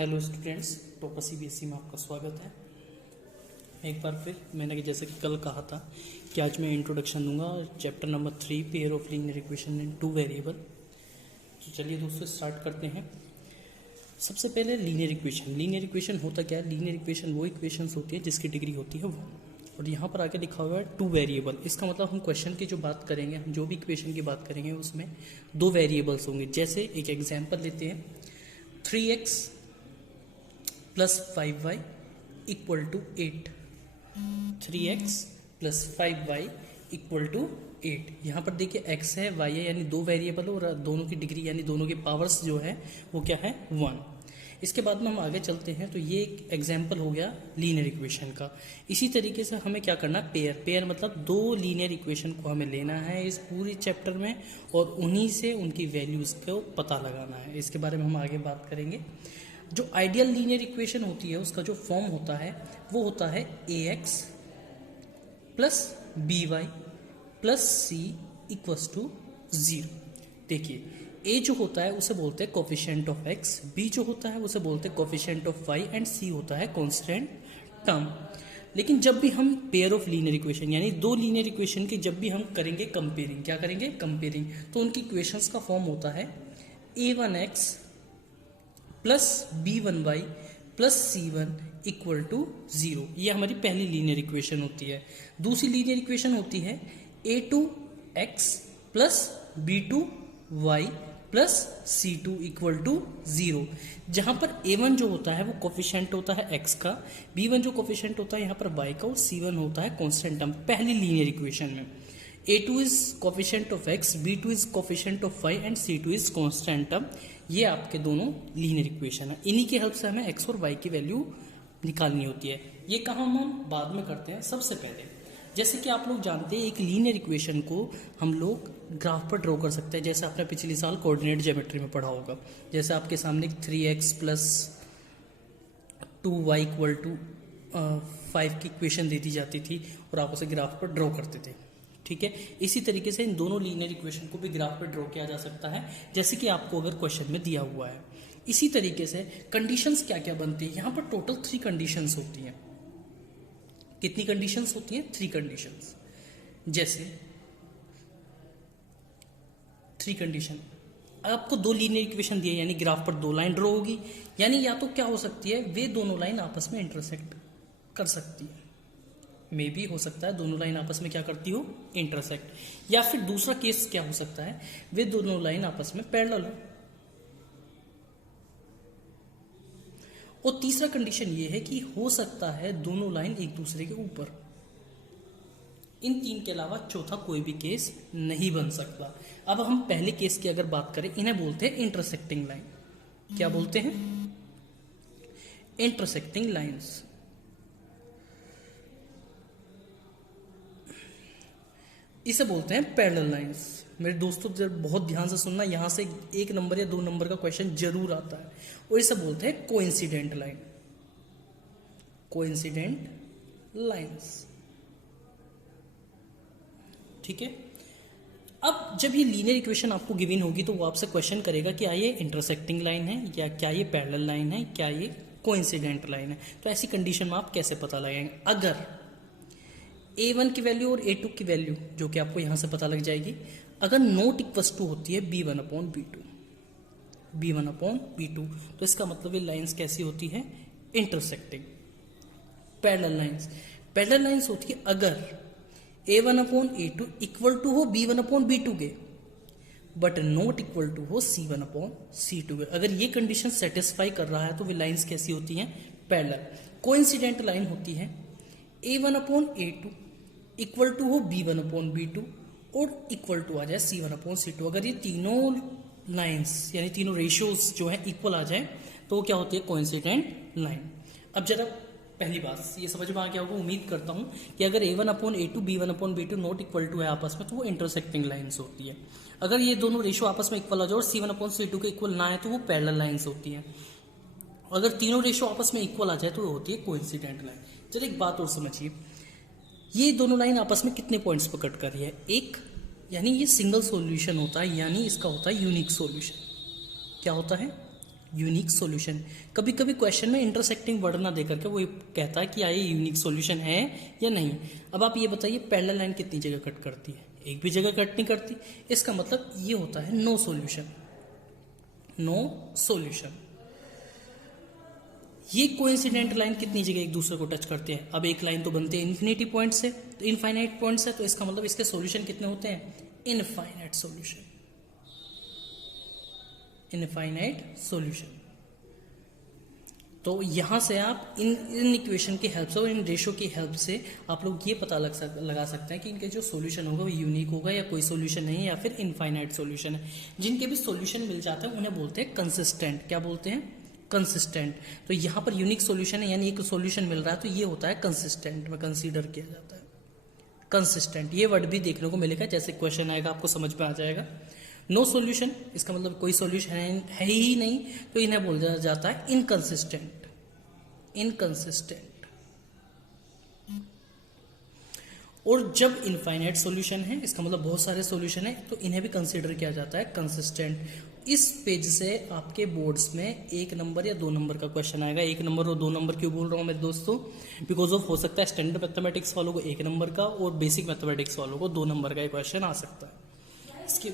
Hello students, topper CBSE में आपका स्वागत है। एक बार फिर मैंने जैसे कि कल कहा था कि आज मैं इंट्रोडक्शन दूंगा chapter number 3 pair of linear equation in 2 variable. तो चलिए दोस्तों स्टार्ट करते हैं। सबसे पहले लीनियर इक्वेशन होता क्या है? लीनियर इक्वेशन वो इक्वेशंस होती है जिसकी डिग्री होती है 1 और यहाँ पर आगे लिखा हुआ है 2 वेरिएबल। इसका मतलब हम क्वेश्चन की जो बात करेंगे, हम जो भी इक्वेशन की बात करेंगे उसमें 2 वेरिएबल्स होंगे। जैसे एक एग्जाम्पल लेते हैं, 3x plus 5y equal to 8। 3x plus 5y equal to 8। यहाँ पर देखिए x है, y है, यानी 2 वेरिएबल और दोनों की डिग्री यानी दोनों के पावर्स जो है वो क्या है 1। इसके बाद में हम आगे चलते हैं। तो ये एक एग्जाम्पल हो गया लीनियर इक्वेशन का। इसी तरीके से हमें क्या करना है, पेयर मतलब 2 लीनियर इक्वेशन को हमें लेना है इस पूरी चैप्टर में और उन्हीं से उनकी वैल्यूज को पता लगाना है। इसके बारे में हम आगे बात करेंगे। जो आइडियल लीनियर इक्वेशन होती है उसका जो फॉर्म होता है वो होता है ax plus by plus c equals to 0। देखिए a जो होता है उसे बोलते हैं कोफिशिएंट ऑफ x, b जो होता है उसे बोलते हैं coefficient of y and c होता है कांस्टेंट टर्म। लेकिन जब भी हम पेयर ऑफ लीनियर इक्वेशन यानी 2 लीनियर इक्वेशन की जब भी हम करेंगे कंपेयरिंग, क्या करेंगे कंपेयरिंग, तो उनकी इक्वेशंस का फॉर्म होता है a1x plus b1y plus c1 equal to 0। ये हमारी पहली लीनियर इक्वेशन होती है। दूसरी लीनियर इक्वेशन होती है a2x plus b2y plus c2 equal to 0, जहां पर a1 जो होता है वो कोफिशिएंट होता है x का, b1 जो कोफिशिएंट होता है यहाँ पर y का और c1 होता है कांस्टेंट टर्म पहली लीनियर इक्वेशन में। a2 is coefficient of x, b2 is coefficient of y and c2 is constant term. ये आपके दोनों लीनियर इक्वेशन है। इन्हीं की हेल्प से हमें x और y की वैल्यू निकालनी होती है। ये काम हम बाद में करते हैं। सबसे पहले जैसे कि आप लोग जानते हैं एक लीनियर इक्वेशन को हम लोग ग्राफ पर ड्रॉ कर सकते हैं, जैसे आपने पिछले साल कोऑर्डिनेट ज्योमेट्री में पढ़ा होगा। जैसे आपके सामने 3x plus 2y equal to 5 की इक्वेशन दे दी जाती थी और आप उसे ग्राफ पर ड्रॉ करते थे, ठीक है। इसी तरीके से इन दोनों लीनियर इक्वेशन को भी ग्राफ पर ड्रॉ किया जा सकता है, जैसे कि आपको अगर क्वेश्चन में दिया हुआ है। इसी तरीके से कंडीशंस क्या क्या बनती है, यहाँ पर टोटल 3 कंडीशंस होती हैं। कितनी कंडीशंस होती हैं? 3 कंडीशंस। जैसे 3 कंडीशन, आपको 2 लीनियर इक्वेशन दिए यानी ग्राफ पर 2 लाइन ड्रॉ होगी, यानी या तो क्या हो सकती है वे दोनों लाइन आपस में इंटरसेक्ट कर सकती है, मे भी हो सकता है दोनों लाइन आपस में क्या करती हो, इंटरसेक्ट। या फिर दूसरा केस क्या हो सकता है, वे दोनों लाइन आपस में पैरेलल हो। और तीसरा कंडीशन ये है कि हो सकता है दोनों लाइन एक दूसरे के ऊपर। इन 3 के अलावा चौथा कोई भी केस नहीं बन सकता। अब हम पहले केस की अगर बात करें, इन्हें बोलते हैं इंटरसेक्टिंग लाइन। क्या बोलते हैं? Intersecting lines. इसे बोलते हैं पैरेलल लाइंस। मेरे दोस्तों जब बहुत ध्यान से सुनना, यहां से 1 नंबर या 2 नंबर का क्वेश्चन जरूर आता है। और इसे बोलते हैं कोइंसिडेंट लाइन। कोइंसिडेंट लाइंस, ठीक है। अब जब ये लीनियर इक्वेशन आपको गिवन होगी तो वो आपसे क्वेश्चन करेगा कि क्या ये इंटरसेक्टिंग लाइन है, या क्या ये पैरेलल लाइन है, क्या ये कोइंसिडेंट लाइन है। तो ऐसी कंडीशन में आप कैसे पता लगाएंगे? अगर a1 की वैल्यू और a2 की वैल्यू जो कि आपको यहां से पता लग जाएगी, अगर नॉट इक्वस टू होती है b1 अपॉन b2, तो इसका मतलब ये लाइंस कैसी होती है? इंटरसेक्टिंग। पैरेलल लाइंस होती है अगर a1 upon a2 equal to हो b1 अपॉन b2 के, बट नॉट इक्वल टू हो c1 अपॉन c2 के। अगर ये कंडीशन सेटिस्फाई कर रहा है तो वे लाइंस कैसी होती हैं? पैरेलल। कोइंसिडेंट लाइन होती है a1 upon a2 equal to हो b1 अपॉन b2 और इक्वल टू आ जाए c1 अपॉन c2। अगर ये तीनों लाइंस यानी तीनों रेशियोज जो है इक्वल आ जाए तो वो क्या होती है? Coincident line. अब जरा पहली बात ये समझ में आ गया होगा, उम्मीद करता हूं कि अगर a1 upon a2 b1 upon b2 not equal to है आपस में तो वो इंटरसेक्टिंग लाइंस होती है। अगर ये दोनों रेशियो आपस में इक्वल आ जाए और c1 अपॉन c2 के इक्वल ना है तो वो पैरेलल लाइंस होती है। अगर तीनों रेशियो आपस में इक्वल आ जाए तो वो होती है कोइंसिडेंट लाइन। चलिए एक बात और समझिए, ये दोनों लाइन आपस में कितने पॉइंट्स पर कट कर रही है? 1, यानी ये सिंगल सॉल्यूशन होता है, यानी इसका होता है यूनिक सॉल्यूशन। क्या होता है? Unique solution. कभी कभी क्वेश्चन में इंटरसेक्टिंग वर्ड ना दे करके वो कहता है कि ये यूनिक सॉल्यूशन है या नहीं। अब आप ये बताइए पैरेलल लाइन कितनी जगह कट करती है? एक भी जगह कट नहीं करती। इसका मतलब ये होता है नो सॉल्यूशन, नो सॉल्यूशन। ये कोइंसिडेंट लाइन कितनी जगह एक दूसरे को टच करते हैं? अब एक लाइन तो बनती है इन्फिनिटी पॉइंट से, तो इनफाइनाइट पॉइंट से, तो इसका मतलब इसके सॉल्यूशन कितने होते हैं? Infinite solution, infinite solution. तो यहां से आप इन इक्वेशन की हेल्प से और इन रेशो की हेल्प से आप लोग ये पता लगा सकते हैं कि इनके जो सॉल्यूशन होगा वो यूनिक होगा या कोई सॉल्यूशन नहीं है या फिर इनफाइनाइट सॉल्यूशन है। जिनके भी सॉल्यूशन मिल जाते हैं उन्हें बोलते हैं कंसिस्टेंट। क्या बोलते हैं? कंसिस्टेंट। तो यहां पर यूनिक सॉल्यूशन है यानी एक सॉल्यूशन मिल रहा है तो ये होता है कंसिस्टेंट में कंसीडर किया जाता है। कंसिस्टेंट ये वर्ड भी देखने को मिलेगा, जैसे क्वेश्चन आएगा आपको समझ में आ जाएगा। नो सॉल्यूशन, इसका मतलब कोई सॉल्यूशन है ही नहीं, तो इन्हें बोला जाता है इनकंसिस्टेंट, इनकंसिस्टेंट। और जब इनफाइनाइट सॉल्यूशन है, इसका मतलब बहुत सारे सॉल्यूशन है, तो इन्हें भी कंसीडर किया जाता है कंसिस्टेंट। इस पेज से आपके बोर्ड्स में 1 नंबर या 2 नंबर का क्वेश्चन आएगा। 1 नंबर और 2 नंबर क्यों बोल रहा हूं मेरे दोस्तों? बिकॉज ऑफ हो सकता है स्टैंडर्ड मैथमेटिक्स वालों को 1 नंबर का और बेसिक मैथमेटिक्स वालों को 2 नंबर का क्वेश्चन आ सकता है। इसके